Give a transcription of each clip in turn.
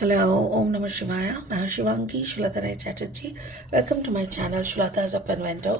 Hello, Om Namah Shivaya. मैं हूं Shivangi Shulta Rai Chatterjee. Welcome to my channel Shulta as a inventor.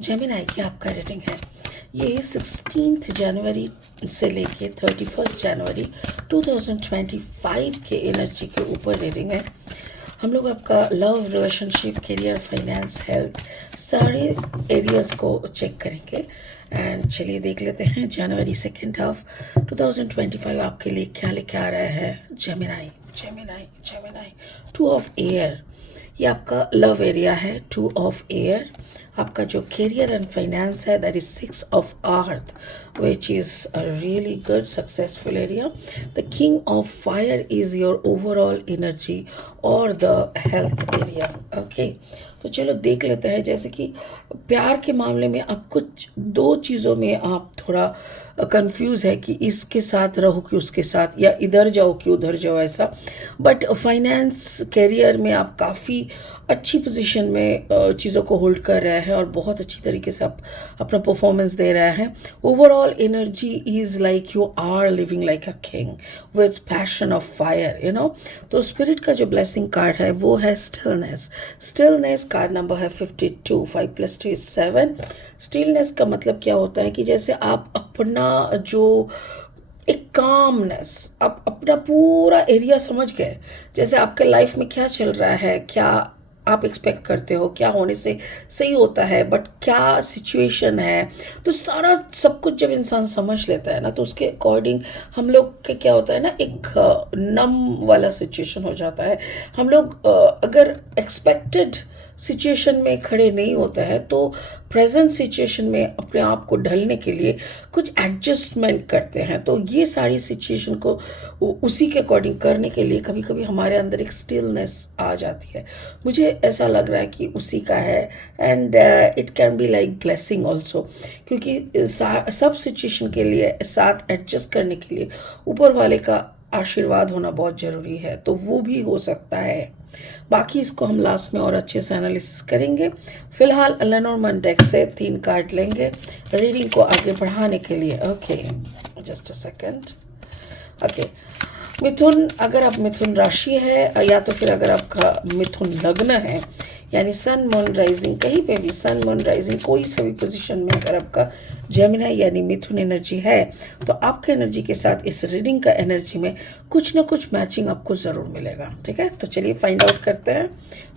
Gemini की आपका रीडिंग है. ये 16 जनवरी से लेके 31 जनवरी 2025 के एनर्जी के ऊपर रीडिंग है. हम लोग आपका love, relationship, career, finance, health सारे एरियाज को चेक करेंगे. एंड चलिए देख लेते हैं जनवरी सेकेंड हाफ 2025 आपके लिए क्या लेके आ रहा है. Gemini Gemini Gemini 2 of air. ये आपका लव एरिया है. 2 ऑफ एयर. आपका जो करियर एंड फाइनेंस है that is 6 of earth which is a really good successful area. The king of fire is your overall energy और the health area. Okay, तो चलो देख लेते हैं. जैसे कि प्यार के मामले में आप कुछ दो चीज़ों में आप थोड़ा कंफ्यूज है कि इसके साथ रहो कि उसके साथ, या इधर जाओ कि उधर जाओ, ऐसा. बट फाइनेंस करियर में आप काफ़ी अच्छी पोजीशन में चीज़ों को होल्ड कर रहे हैं और बहुत अच्छी तरीके से आप अपना परफॉर्मेंस दे रहे हैं. Overall energy is like you are living like a king with passion of fire, you know. तो स्पिरिट का जो ब्लेसिंग कार्ड है वो है स्टिलनेस. स्टिलनेस कार्ड नंबर है 52. 5 + 2 = 7. स्टिलनेस का मतलब क्या होता है कि जैसे आप अपना जो एक कामनेस, आप अपना पूरा एरिया समझ गए. जैसे आपके लाइफ में क्या चल रहा है, क्या आप एक्सपेक्ट करते हो, क्या होने से सही होता है, बट क्या सिचुएशन है, तो सारा सब कुछ जब इंसान समझ लेता है ना, तो उसके अकॉर्डिंग हम लोग के क्या होता है ना, एक नम वाला सिचुएशन हो जाता है. हम लोग अगर एक्सपेक्टेड सिचुएशन में खड़े नहीं होता है तो प्रेजेंट सिचुएशन में अपने आप को ढलने के लिए कुछ एडजस्टमेंट करते हैं. तो ये सारी सिचुएशन को उसी के अकॉर्डिंग करने के लिए कभी कभी हमारे अंदर एक स्टिलनेस आ जाती है. मुझे ऐसा लग रहा है कि उसी का है. And it can be like blessing also, क्योंकि सब सिचुएशन के लिए साथ एडजस्ट करने के लिए ऊपर वाले का आशीर्वाद होना बहुत ज़रूरी है. तो वो भी हो सकता है. बाकी इसको हम लास्ट में और अच्छे से एनालिसिस करेंगे. फिलहाल लेनोर्मन डेक से 3 कार्ड लेंगे रीडिंग को आगे बढ़ाने के लिए. Okay, just a second. Okay, Mithun, अगर आप मिथुन राशि है या तो फिर अगर आपका मिथुन लग्न है, यानी सन मून राइजिंग, कहीं पे भी सन मून राइजिंग कोई सा भी पोजीशन में अगर आपका जेमिनी यानी मिथुन एनर्जी है, तो आपके एनर्जी के साथ इस रीडिंग का एनर्जी में कुछ ना कुछ मैचिंग आपको ज़रूर मिलेगा. ठीक है, तो चलिए फाइंड आउट करते हैं.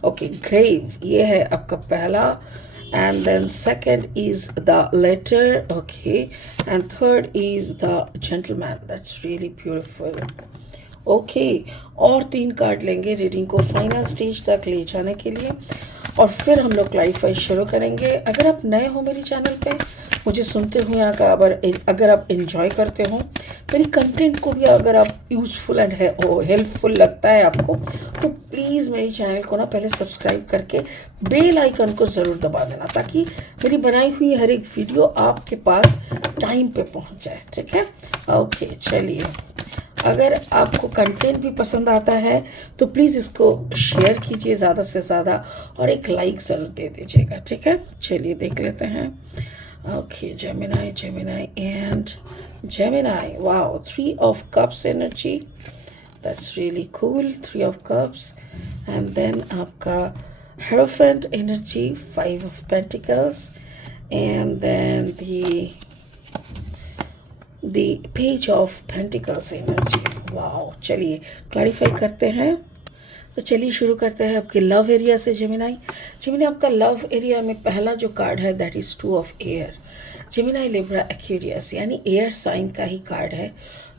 ओके, ग्रेव ये है आपका पहला, and then second is the letter. Okay, and third is the gentleman. That's really beautiful. Okay, और 3 कार्ड लेंगे रीडिंग को फाइनल स्टेज तक ले जाने के लिए, और फिर हम लोग क्लैरिफाई शुरू करेंगे. अगर आप नए हो मेरे चैनल पे, मुझे सुनते हुए अगर आप एंजॉय करते हो मेरी कंटेंट को भी, अगर आप यूज़फुल एंड हेल्पफुल लगता है आपको, तो प्लीज़ मेरे चैनल को ना पहले सब्सक्राइब करके बेल आइकन को ज़रूर दबा देना, ताकि मेरी बनाई हुई हर एक वीडियो आपके पास टाइम पे पहुंच जाए. ठीक है, ओके. चलिए, अगर आपको कंटेंट भी पसंद आता है तो प्लीज़ इसको शेयर कीजिए ज़्यादा से ज़्यादा, और एक लाइक ज़रूर दे दीजिएगा. ठीक है, चलिए देख लेते हैं. Okay, Gemini Gemini and Gemini. Wow, 3 of cups energy. That's really cool. 3 of cups. And then आपका hierophant energy, 5 of pentacles. And then the page of pentacles energy. Wow, चलिए क्लैरिफाई करते हैं. तो चलिए शुरू करते हैं आपके लव एरिया से. जेमिनी जेमिनी आपका लव एरिया में पहला जो कार्ड है that is 2 of air. Gemini, Libra, Aquarius यानी एयर साइन का ही कार्ड है.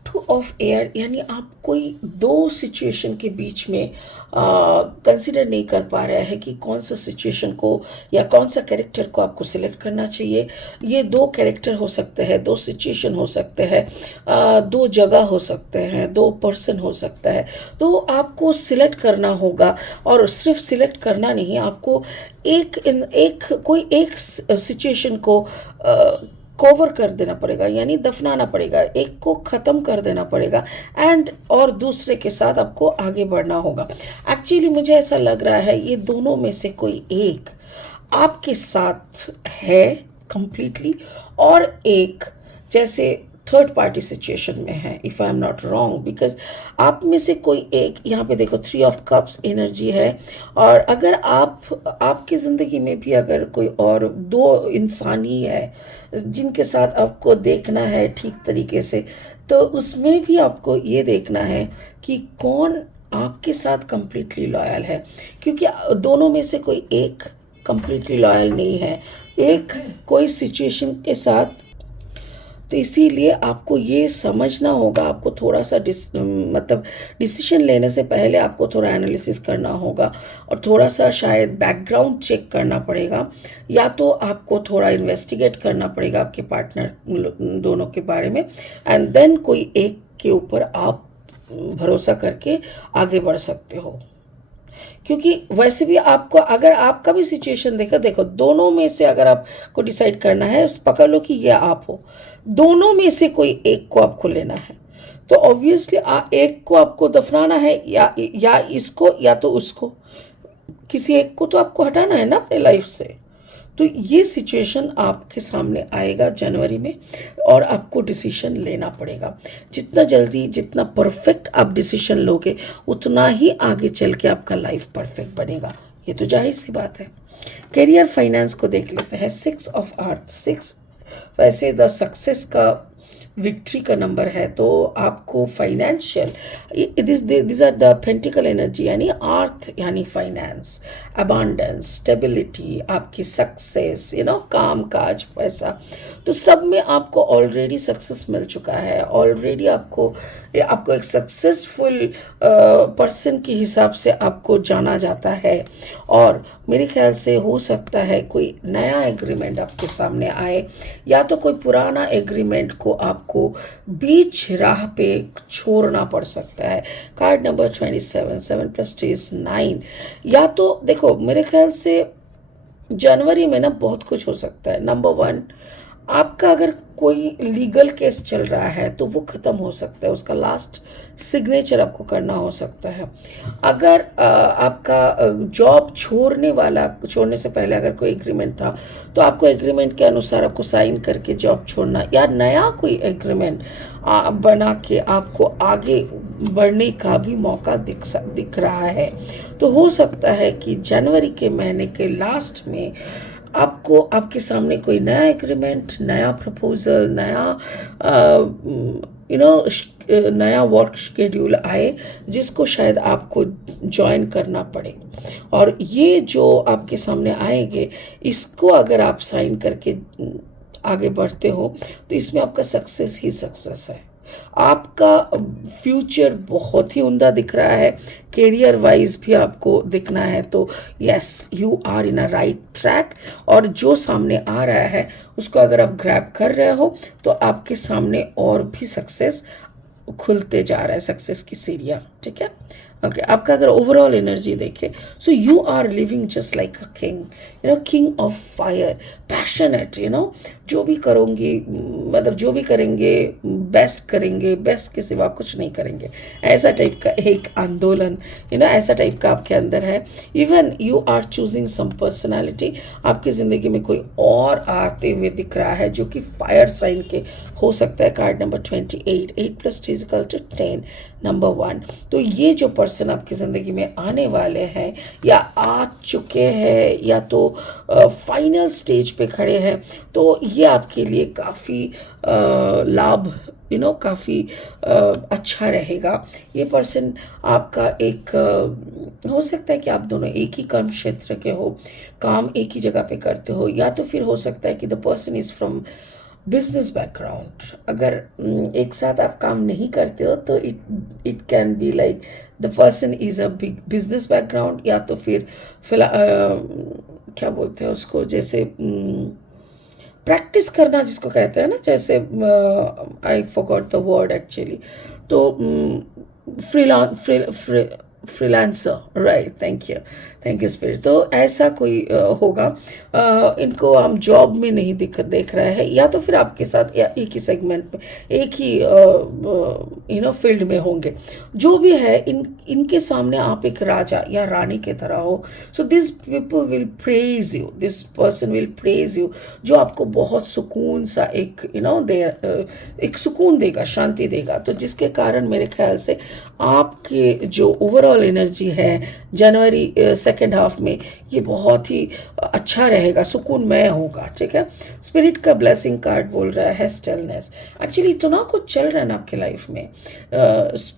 2 ऑफ एयर यानी आप कोई दो सिचुएशन के बीच में कंसिडर नहीं कर पा रहे हैं कि कौन सा सिचुएशन को या कौन सा कैरेक्टर को आपको सिलेक्ट करना चाहिए. ये 2 कैरेक्टर हो सकते हैं, 2 सिचुएशन हो सकते हैं, 2 जगह हो सकते हैं, 2 पर्सन हो सकता है. तो आपको सिलेक्ट करना होगा, और सिर्फ सिलेक्ट करना नहीं, आपको कोई एक सिचुएशन को कवर कर देना पड़ेगा, यानी दफनाना पड़ेगा, एक को ख़त्म कर देना पड़ेगा, एंड और दूसरे के साथ आपको आगे बढ़ना होगा. एक्चुअली मुझे ऐसा लग रहा है ये दोनों में से कोई एक आपके साथ है कंप्लीटली, और एक जैसे थर्ड पार्टी सिचुएशन में है, if I am not wrong, because आप में से कोई एक, यहाँ पे देखो 3 ऑफ कप्स एनर्जी है। और अगर आपकी ज़िंदगी में भी अगर कोई और 2 इंसान ही है जिनके साथ आपको देखना है ठीक तरीके से, तो उसमें भी आपको ये देखना है कि कौन आपके साथ कंप्लीटली लॉयल है, क्योंकि दोनों में से कोई एक कंप्लीटली लॉयल नहीं है, एक कोई सिचुएशन के साथ। तो इसीलिए आपको ये समझना होगा, आपको थोड़ा सा मतलब डिसीजन लेने से पहले आपको थोड़ा एनालिसिस करना होगा और थोड़ा सा शायद बैकग्राउंड चेक करना पड़ेगा, या तो आपको थोड़ा इन्वेस्टिगेट करना पड़ेगा आपके पार्टनर दोनों के बारे में, एंड देन कोई एक के ऊपर आप भरोसा करके आगे बढ़ सकते हो। क्योंकि वैसे भी आपको, अगर आपका भी सिचुएशन देखो दोनों में से अगर आपको डिसाइड करना है, पकड़ लो कि ये आप हो, दोनों में से कोई एक को आपको लेना है, तो ऑब्वियसली एक को आपको दफनाना है, या इसको या तो उसको, किसी एक को तो आपको हटाना है ना अपने लाइफ से। तो ये सिचुएशन आपके सामने आएगा जनवरी में, और आपको डिसीजन लेना पड़ेगा। जितना जल्दी, जितना परफेक्ट आप डिसीजन लोगे, उतना ही आगे चल के आपका लाइफ परफेक्ट बनेगा, ये तो जाहिर सी बात है। करियर फाइनेंस को देख लेते हैं। 6 ऑफ आर्ट्स, 6 वैसे द सक्सेस का, विक्ट्री का नंबर है, तो आपको financial, this are the pentacle energy, यानी अर्थ यानी फाइनेंस, अबांडेंस, स्टेबिलिटी, आपकी सक्सेस, काम काज, पैसा, तो सब में आपको ऑलरेडी सक्सेस मिल चुका है। ऑलरेडी आपको एक सक्सेसफुल पर्सन के हिसाब से आपको जाना जाता है। और मेरे ख्याल से हो सकता है कोई नया एग्रीमेंट आपके सामने आए, या तो कोई पुराना एग्रीमेंट को आपको बीच राह पे छोड़ना पड़ सकता है। Card number 27, 7 + 2 = 9। या तो देखो, मेरे ख्याल से जनवरी में ना बहुत कुछ हो सकता है। नंबर 1, आपका अगर कोई लीगल केस चल रहा है तो वो ख़त्म हो सकता है, उसका लास्ट सिग्नेचर आपको करना हो सकता है। अगर आपका जॉब छोड़ने से पहले अगर कोई एग्रीमेंट था, तो आपको एग्रीमेंट के अनुसार आपको साइन करके जॉब छोड़ना, या नया कोई एग्रीमेंट बना के आपको आगे बढ़ने का भी मौका दिख रहा है। तो हो सकता है कि जनवरी के महीने के लास्ट में आपको आपके सामने कोई नया एग्रीमेंट, नया प्रपोजल, नया वर्क शेड्यूल आए, जिसको शायद आपको ज्वाइन करना पड़े। और ये जो आपके सामने आएंगे, इसको अगर आप साइन करके आगे बढ़ते हो, तो इसमें आपका सक्सेस ही सक्सेस है। आपका फ्यूचर बहुत ही उम्दा दिख रहा है, करियर वाइज भी आपको दिखना है, तो yes, you are in a right track. और जो सामने आ रहा है उसको अगर आप ग्रैब कर रहे हो, तो आपके सामने और भी सक्सेस खुलते जा रहा है, सक्सेस की सीढ़ियाँ। ठीक है, ओके। आपका अगर ओवरऑल एनर्जी देखे, so you are living just like a king, king of fire, passionate, जो भी करोगे, मतलब जो भी करेंगे बेस्ट करेंगे, बेस्ट के सिवा कुछ नहीं करेंगे, ऐसा टाइप का एक आंदोलन, ऐसा टाइप का आपके अंदर है। Even you are choosing some personality, आपकी ज़िंदगी में कोई और आते हुए दिख रहा है जो कि फायर साइन के हो सकता है। Card number 28, 8 + 3 = 10, number 1। तो ये जो पर्सन आपकी ज़िंदगी में आने वाले हैं, या आ चुके हैं, या तो फाइनल स्टेज पे खड़े हैं, तो ये आपके लिए काफ़ी लाभ, काफ़ी अच्छा रहेगा। ये पर्सन आपका एक हो सकता है कि आप दोनों एक ही कर्म क्षेत्र के हो, काम एक ही जगह पे करते हो, या तो फिर हो सकता है कि the person is from business background. अगर एक साथ आप काम नहीं करते हो, तो it can be like the person is a big business background, या तो फिर क्या बोलते हैं उसको, जैसे प्रैक्टिस करना जिसको कहते हैं ना, जैसे I forgot the word actually, तो freelancer, right, thank you. Thank you spirit. तो ऐसा कोई होगा, इनको हम जॉब में नहीं देख रहा है, या तो फिर आपके साथ या एक ही सेगमेंट में, एक ही फील्ड में होंगे। जो भी है, इनके सामने आप एक राजा या रानी की तरह हो। So this people will praise you, this person will praise you, जो आपको बहुत सुकून सा एक एक सुकून देगा, शांति देगा। तो जिसके कारण मेरे ख्याल से आपके जो ओवरऑल एनर्जी है जनवरी सेकेंड हाफ में, ये बहुत ही अच्छा रहेगा, सुकूनमय होगा। ठीक है, स्पिरिट का ब्लेसिंग कार्ड बोल रहा है स्टिलनेस। एक्चुअली इतना कुछ चल रहा है ना आपके लाइफ में,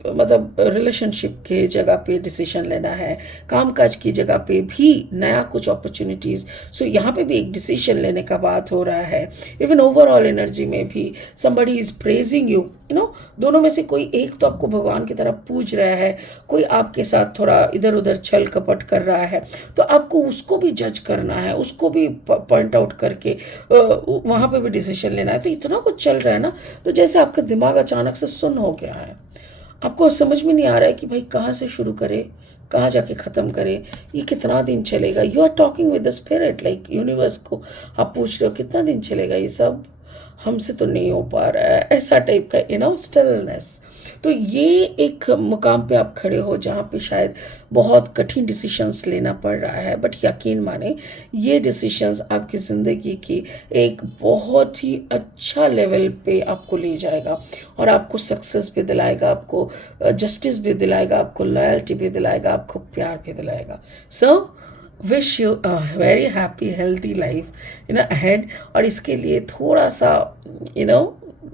मतलब रिलेशनशिप के जगह पे डिसीजन लेना है, कामकाज की जगह पे भी नया कुछ अपॉर्चुनिटीज़। सो यहाँ पे भी एक डिसीजन लेने का बात हो रहा है। इवन ओवरऑल एनर्जी में भी समबडी इज प्रेजिंग यू, दोनों में से कोई एक तो आपको भगवान की तरह पूज रहा है, कोई आपके साथ थोड़ा इधर उधर छल कपट कर रहा है, तो आपको उसको भी जज करना है, उसको भी पॉइंट आउट करके वहाँ पे भी डिसीजन लेना है। तो इतना कुछ चल रहा है ना, तो जैसे आपका दिमाग अचानक से सुन्न हो गया है, आपको समझ में नहीं आ रहा है कि भाई कहाँ से शुरू करे, कहाँ जाके ख़त्म करे, ये कितना दिन चलेगा। You are talking with the spirit, like universe को आप पूछ रहे हो कितना दिन चलेगा ये सब, हमसे तो नहीं हो पा रहा है, ऐसा टाइप का स्टिलनेस। तो ये एक मुकाम पे आप खड़े हो जहाँ पे शायद बहुत कठिन डिसीशंस लेना पड़ रहा है, बट यकीन माने ये डिसीशंस आपकी ज़िंदगी की एक बहुत ही अच्छा लेवल पे आपको ले जाएगा, और आपको सक्सेस भी दिलाएगा, आपको जस्टिस भी दिलाएगा, आपको लॉयल्टी भी दिलाएगा, आपको प्यार भी दिलाएगा। So wish you a very happy healthy life ahead. और इसके लिए थोड़ा सा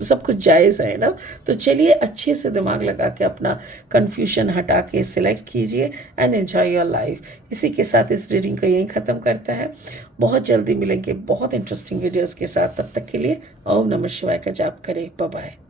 सब कुछ जायज़ है ना। तो चलिए अच्छे से दिमाग लगा के अपना कन्फ्यूजन हटा के सिलेक्ट कीजिए एंड एंजॉय योर लाइफ। इसी के साथ इस रीडिंग को यहीं ख़त्म करता है। बहुत जल्दी मिलेंगे बहुत इंटरेस्टिंग वीडियोज़ के साथ। तब तक के लिए ओम नमः शिवाय का जाप करें। Bye bye.